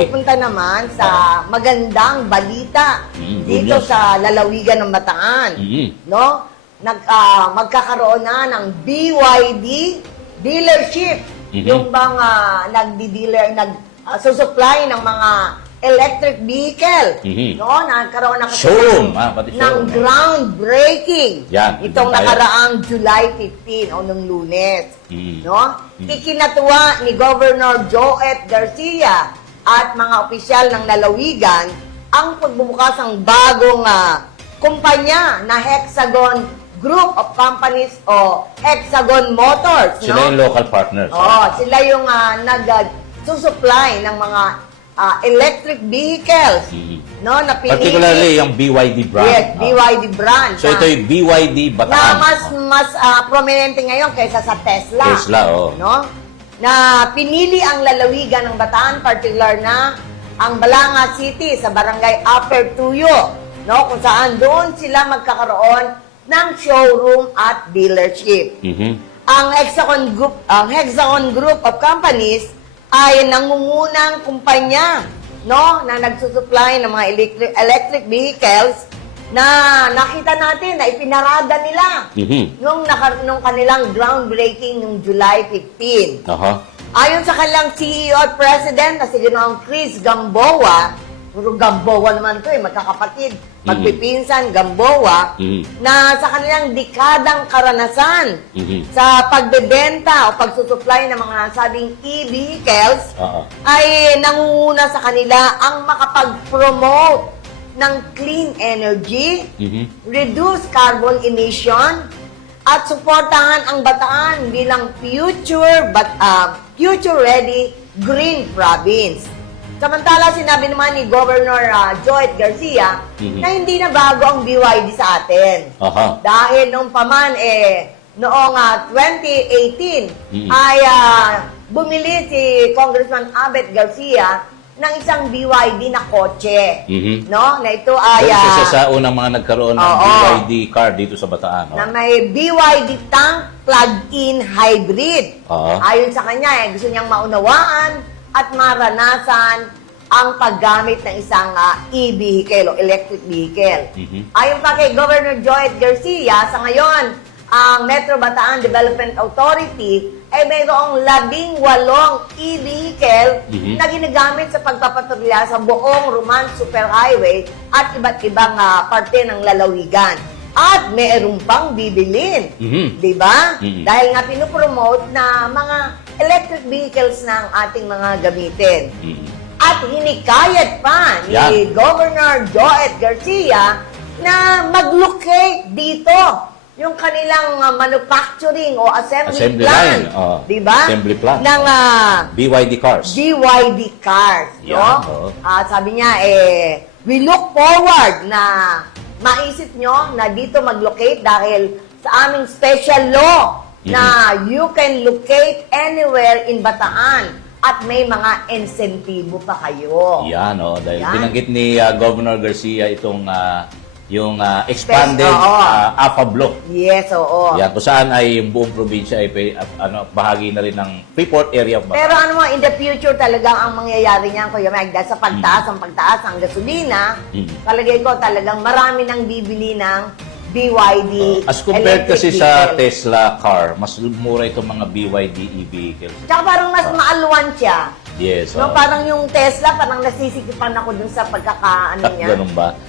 pupunta naman sa magandang balita good dito news. sa lalawigan ng Bataan. No? Magkakaroon na ng BYD dealership. Yung bang nagdi-dealer, nagsusupply ng mga electric vehicle. No? Nagkaroon na kasi Showroom, ng pati showroom. groundbreaking. Yan, Itong tayo. nakaraang July 15 o nung Lunes. No? Mm-hmm. Ikinatuwa ni Governor Joet Garcia at mga opisyal ng lalawigan ang pagbubukas ng bagong kumpanya na Hexagon Group of Companies o Hexagon Motors. Sila yung local partners. Sila yung nag-susupply ng mga electric vehicles. No, na pinili. Particularly yung BYD brand. Yes, BYD brand. So ito yung BYD na Bataan. mas prominente ngayon kaysa sa Tesla. Tesla, No? Na pinili ang lalawigan ng Bataan, particular na ang Balanga City sa barangay Upper Tuyo, no? Kung saan doon sila magkakaroon ng showroom at dealership. Ang Hexagon Group of Companies ay nangungunang kumpanya, no, na nagsusupply ng mga electric vehicles na nakita natin na ipinarada nila nung kanilang groundbreaking nung July 15. Ayon sa kanilang CEO at President na si Ginoong Chris Gamboa, puro Gamboa naman ito magkakapatid, magpipinsan, Gamboa, na sa kanilang dekadang karanasan sa pagbebenta o pagsusupply ng mga nasabing e-vehicles, ay nangunguna sa kanila ang makapag-promote ng clean energy, reduce carbon emission, at suportahan ang Bataan bilang future-ready green province. Samantala, sinabi naman ni Governor Joet Garcia na hindi na bago ang BYD sa atin. Dahil nung paman, noong 2018, ay bumili si Congressman Abet Garcia ng isang BYD na kotse. No? Na ito ay... Isa sa unang mga nagkaroon ng BYD car dito sa Bataan. Na may BYD tank plug-in hybrid. Ayon sa kanya, gusto niyang maunawaan at maranasan ang paggamit ng isang e-vehicle o electric vehicle. Ayon pa kay Governor Joet Garcia, sa ngayon, ang Metro Bataan Development Authority ay mayroong 18 e-vehicle na ginagamit sa pagpapatrolya sa buong Roman Superhighway at iba't ibang parte ng lalawigan. At mayroon pang bibilin. Di ba? Dahil nga pinopromote na mga electric vehicles ng ating mga gamitin. At hinikayat pa ni Governor Joet Garcia na mag-locate dito yung kanilang manufacturing o assembly plant. Di ba? Assembly plant. Ng BYD cars. BYD cars. No? Sabi niya, we look forward na maisip nyo na dito mag-locate dahil sa aming special law na you can locate anywhere in Bataan at may mga insentibo pa kayo. Dahil binanggit ni Governor Garcia itong yung expanded AFA block. Yes, oo. Kung saan ay yung buong probinsya ay bahagi na rin ng Freeport area of Bataan. Pero ano mo, in the future talagang ang mangyayari niyan, Kuya Mike, dahil sa pagtaas ang gasolina, talagay ko talagang marami nang bibili ng BYD as compared kasi sa vehicle. Tesla car, mas mura itong mga BYD e-vehicles. Tsaka parang mas maalwan siya. Yes. No, parang yung Tesla, parang nasisikipan ako dun sa pagkakaano niya. Ganun ba?